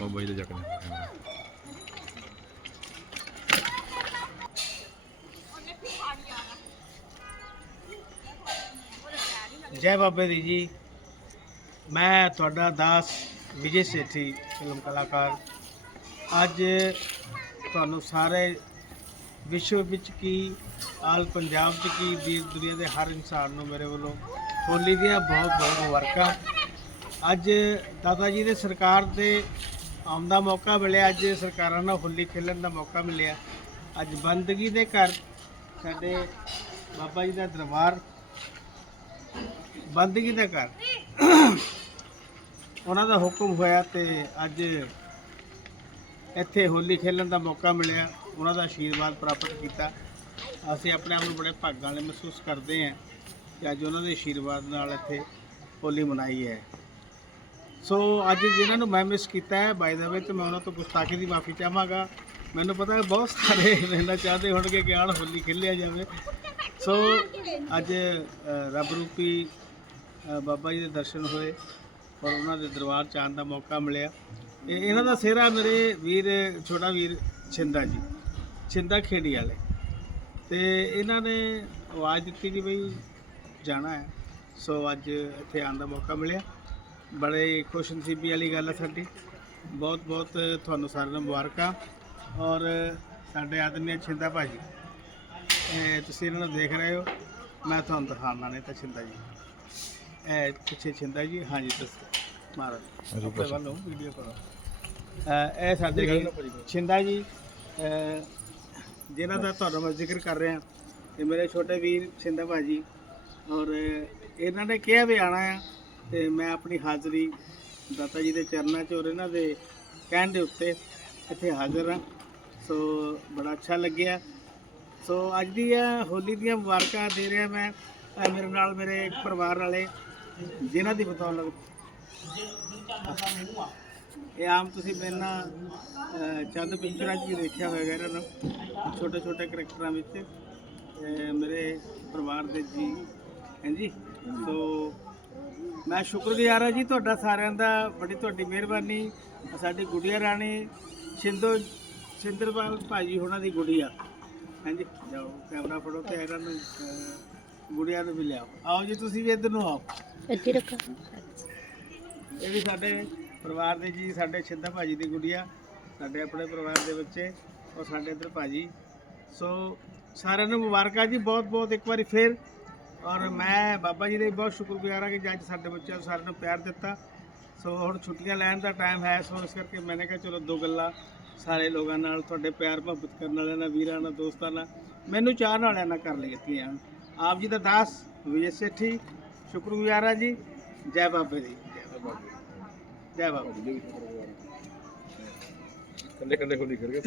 ਬਾਬਾ ਜੀ ਦੇ ਚੱਕ ਜੈ ਬਾਬੇ ਦੀ ਜੀ। ਮੈਂ ਤੁਹਾਡਾ ਦਾਸ ਵਿਜੇ ਸੇਠੀ, ਫਿਲਮ ਕਲਾਕਾਰ। ਅੱਜ ਤੁਹਾਨੂੰ ਸਾਰੇ ਵਿਸ਼ਵ ਵਿੱਚ ਕੀ, ਆਲ ਪੰਜਾਬ 'ਚ ਕੀ, ਵੀਰ ਦੁਨੀਆ ਦੇ ਹਰ ਇਨਸਾਨ ਨੂੰ ਮੇਰੇ ਵੱਲੋਂ ਹੋਲੀ ਦੀਆਂ ਬਹੁਤ ਬਹੁਤ ਮੁਬਾਰਕਾਂ। ਅੱਜ ਦਾਦਾ ਜੀ ਦੇ ਸਰਕਾਰ ਦੇ ਆਉਣ ਦਾ ਮੌਕਾ ਮਿਲਿਆ, ਅੱਜ ਸਰਕਾਰਾਂ ਨਾਲ ਹੋਲੀ ਖੇਲਣ ਦਾ ਮੌਕਾ ਮਿਲਿਆ। ਅੱਜ ਬੰਦਗੀ ਦੇ ਘਰ ਸਾਡੇ ਬਾਬਾ ਜੀ ਦਾ ਦਰਬਾਰ, ਬੰਦਗੀ ਦਾ ਘਰ। ਉਹਨਾਂ ਦਾ ਹੁਕਮ ਹੋਇਆ ਤੇ ਅੱਜ ਇੱਥੇ ਹੋਲੀ ਖੇਲਣ ਦਾ ਮੌਕਾ ਮਿਲਿਆ। ਉਹਨਾਂ ਦਾ ਆਸ਼ੀਰਵਾਦ ਪ੍ਰਾਪਤ ਕੀਤਾ। ਅਸੀਂ ਆਪਣੇ ਆਪ ਨੂੰ ਬੜੇ ਭਾਗਾਂ ਵਾਲੇ ਮਹਿਸੂਸ ਕਰਦੇ ਹਾਂ ਕਿ ਅੱਜ ਉਹਨਾਂ ਦੇ ਆਸ਼ੀਰਵਾਦ ਨਾਲ ਇੱਥੇ ਹੋਲੀ ਮਨਾਈ ਹੈ। ਸੋ ਅੱਜ ਜਿਨ੍ਹਾਂ ਨੂੰ ਮੈਂ ਮਿਸ ਕੀਤਾ ਹੈ ਬਾਈ ਦਾ ਵਿੱਚ ਮੈਂ ਉਹਨਾਂ ਤੋਂ ਗੁਸਤਾਖੀ ਦੀ ਮਾਫੀ ਚਾਹਾਂਗਾ। ਮੈਨੂੰ ਪਤਾ ਹੈ ਬਹੁਤ ਸਾਰੇ ਰਹਿਣਾ ਚਾਹਦੇ ਹੋਣਗੇ ਕਿ ਆਣ ਹੋਲੀ ਖੇਲਿਆ ਜਾਵੇ। ਸੋ ਅੱਜ ਰੱਬ ਰੂਪੀ ਬਾਬਾ ਜੀ ਦੇ ਦਰਸ਼ਨ ਹੋਏ ਔਰ ਉਹਨਾਂ ਦੇ ਦਰਬਾਰ ਚ ਆਉਣ ਦਾ ਮੌਕਾ ਮਿਲਿਆ। ਇਹ ਇਹਨਾਂ ਦਾ ਸਿਹਰਾ ਮੇਰੇ ਵੀਰ, ਛੋਟਾ ਵੀਰ ਛਿੰਦਾ ਜੀ, ਛਿੰਦਾ ਖੇੜੀ ਵਾਲੇ। ਤੇ ਇਹਨਾਂ ਨੇ ਆਵਾਜ਼ ਦਿੱਤੀ ਕਿ ਬਈ ਜਾਣਾ ਹੈ। ਸੋ ਅੱਜ ਇੱਥੇ ਆਉਣ ਦਾ ਮੌਕਾ ਮਿਲਿਆ। ਬੜੇ ਖੁਸ਼ਨਸੀਬੀ ਵਾਲੀ ਗੱਲ ਹੈ ਸਾਡੀ। ਬਹੁਤ ਬਹੁਤ ਤੁਹਾਨੂੰ ਸਾਰਿਆਂ ਨੂੰ ਮੁਬਾਰਕਾਂ। ਔਰ ਸਾਡੇ ਆਦਮੀ ਛਿੰਦਾ ਭਾਜੀ ਇਹ ਤੁਸੀਂ ਇਹਨਾਂ ਨੂੰ ਦੇਖ ਰਹੇ ਹੋ। ਮੈਂ ਤੁਹਾਨੂੰ ਦਿਖਾਉਣਾ ਨਹੀਂ ਤਾਂ ਛਿੰਦਾ ਜੀ। ਇਹ ਪਿੱਛੇ ਛਿੰਦਾ ਜੀ। ਹਾਂਜੀ ਦੱਸੋ। ਮਹਾਰਾਜ ਆਪਣੇ ਵੱਲੋਂ ਵੀਡੀਓ ਕਰੋ। ਇਹ ਸਾਡੇ ਛਿੰਦਾ ਜੀ ਜਿਨ੍ਹਾਂ ਦਾ ਤੁਹਾਨੂੰ ਮੈਂ ਜ਼ਿਕਰ ਕਰ ਰਿਹਾ ਇਹ ਮੇਰੇ ਛੋਟੇ ਵੀਰ ਛਿੰਦਾ ਭਾਜੀ। ਔਰ ਇਹਨਾਂ ਨੇ ਕਿਹਾ ਵੀ ਆਣਾ ਆ। ਤੇ ਮੈਂ ਆਪਣੀ ਹਾਜ਼ਰੀ ਦਾਤਾ ਜੀ ਦੇ ਚਰਨਾਂ 'ਚ ਔਰ ਇਹਨਾਂ ਦੇ ਕਹਿਣ ਦੇ ਉੱਤੇ ਇੱਥੇ ਹਾਜ਼ਰ ਹਾਂ। ਸੋ ਬੜਾ ਅੱਛਾ ਲੱਗਿਆ। ਸੋ ਅੱਜ ਦੀ ਇਹ ਹੋਲੀ ਦੀਆਂ ਮੁਬਾਰਕਾਂ ਦੇ ਰਿਹਾ ਮੈਂ ਮੇਰੇ ਨਾਲ ਮੇਰੇ ਪਰਿਵਾਰ ਵਾਲੇ, ਜਿਨ੍ਹਾਂ ਦੀ ਬਤੌਲਤ ਇਹ ਆਮ ਤੁਸੀਂ ਮੇਰੇ ਨਾਲ ਚੰਦ ਪਿਕਚਰਾਂ 'ਚ ਵੀ ਦੇਖਿਆ ਹੋਵੇਗਾ ਇਹਨਾਂ ਨੂੰ। ਛੋਟੇ ਛੋਟੇ ਕਰੈਕਟਰਾਂ ਵਿੱਚ ਮੇਰੇ ਪਰਿਵਾਰ ਦੇ ਜੀ, ਹਾਂਜੀ। ਸੋ ਮੈਂ ਸ਼ੁਕਰਗੁਜ਼ਾਰ ਹਾਂ ਜੀ ਤੁਹਾਡਾ ਸਾਰਿਆਂ ਦਾ ਬੜੀ ਤੁਹਾਡੀ ਮਿਹਰਬਾਨੀ ਸਾਡੀ ਗੁੜੀਆ ਰਾਣੀ ਸਿੰਧੂ ਸਿੰਦਰਪਾਲ ਭਾਜੀ ਹੋਣਾ ਦੀ ਗੁੜੀਆ। ਹਾਂਜੀ ਜਾਓ ਕੈਮਰਾ ਫੜੋ ਤੇ ਇਹਨਾਂ ਨੂੰ ਅਹ, ਗੁੜੀਆ ਨੂੰ ਵੀ ਲਿਆਓ। ਆਓ ਜੀ ਤੁਸੀਂ ਵੀ ਇੱਧਰ ਨੂੰ ਆਓ। ਅੱਗੇ ਰੱਖੋ। ਇਹ ਵੀ ਸਾਡੇ ਪਰਿਵਾਰ ਦੇ ਜੀ ਸਾਡੇ ਛਿੰਦਾ ਭਾਜੀ ਦੀ ਗੁੜੀਆ ਸਾਡੇ ਆਪਣੇ ਪਰਿਵਾਰ ਦੇ ਬੱਚੇ ਔਰ ਸਾਡੇ ਇੱਧਰ ਭਾਜੀ। ਸੋ ਸਾਰਿਆਂ ਨੂੰ ਮੁਬਾਰਕਾਂ ਜੀ ਬਹੁਤ ਬਹੁਤ ਇੱਕ ਵਾਰੀ ਫੇਰ ਔਰ ਮੈਂ ਬਾਬਾ ਜੀ ਦੇ ਬਹੁਤ ਸ਼ੁਕਰਗੁਜ਼ਾਰ ਹਾਂ ਕਿ ਅੱਜ ਸਾਡੇ ਬੱਚਿਆਂ ਨੂੰ ਸਾਰਿਆਂ ਨੂੰ ਪਿਆਰ ਦਿੱਤਾ। ਸੋ ਹੁਣ ਛੁੱਟੀਆਂ ਲੈਣ ਦਾ ਟਾਈਮ ਹੈ, ਸੋ ਇਸ ਕਰਕੇ ਮੈंने ਕਿਹਾ ਚਲੋ ਦੋ ਗੱਲਾਂ ਸਾਰੇ ਲੋਕਾਂ ਨਾਲ, ਤੁਹਾਡੇ ਪਿਆਰ ਮੁਹੱਬਤ ਕਰਨ ਵਾਲਿਆਂ ਨਾਲ, ਵੀਰਾਂ ਨਾਲ, ਦੋਸਤਾਂ ਨਾਲ। ਮੈਨੂੰ ਚਾਹਣ ਵਾਲਿਆਂ ਨਾਲ ਕਰ ਲਈਆਂ ਆਪ ਜੀ ਦਾ ਦਾਸ ਵਿਜੇ ਸੇਠੀ, ਸ਼ੁਕਰਗੁਜ਼ਾਰ ਹਾਂ ਜੀ। ਜੈ ਬਾਬਾ ਜੀ ਜੈ ਬਾਬਾ ਜੈ ਬਾਬਾ ਕੱਲੇ ਕੱਲੇ ਹੋਲੀ ਕਰਕੇ